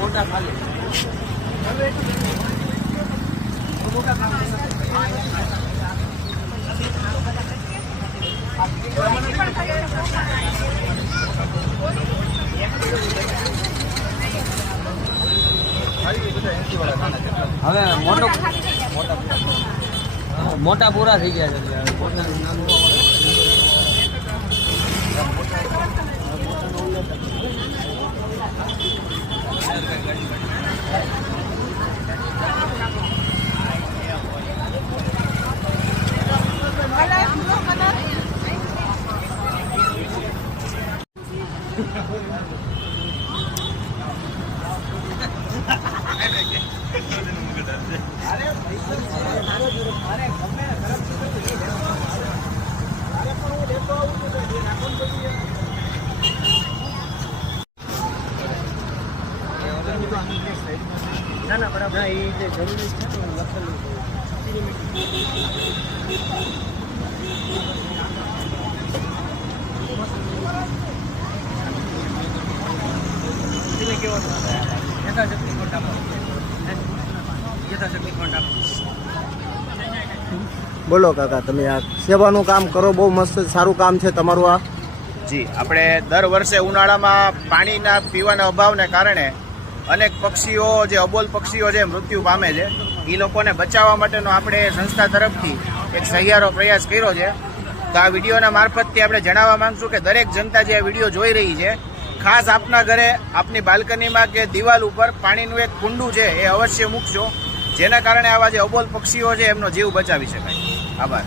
મોટા ખાલી હવે મોટા પૂરા થઈ ગયા છે. ના બરાબર એ જે જરૂરી છે લખેલું કેવો યથાશક્તિ બોલો કાકા, તમે આ સેવાનું કામ કરો, બહુ મસ્ત સારું કામ છે તમારું આ. જી, આપણે દર વર્ષે ઉનાળામાં પાણીના પીવાના અભાવને કારણે અનેક પક્ષીઓ, જે અબોલ પક્ષીઓ જે મૃત્યુ પામે છે, એ લોકોને બચાવવા માટેનો આપણે સંસ્થા તરફથી એક સહિયારો પ્રયાસ કર્યો છે. તો આ વિડીયોના મારફતથી આપણે જણાવવા માંગશું કે દરેક જનતા જે આ વિડીયો જોઈ રહી છે, ખાસ આપના ઘરે, આપની બાલ્કનીમાં કે દિવાલ ઉપર પાણીનું એક કુંડું છે એ અવશ્ય મૂકશો, જેના કારણે આવા જે અબોલ પક્ષીઓ છે એમનો જીવ બચાવી શકાય. આભાર.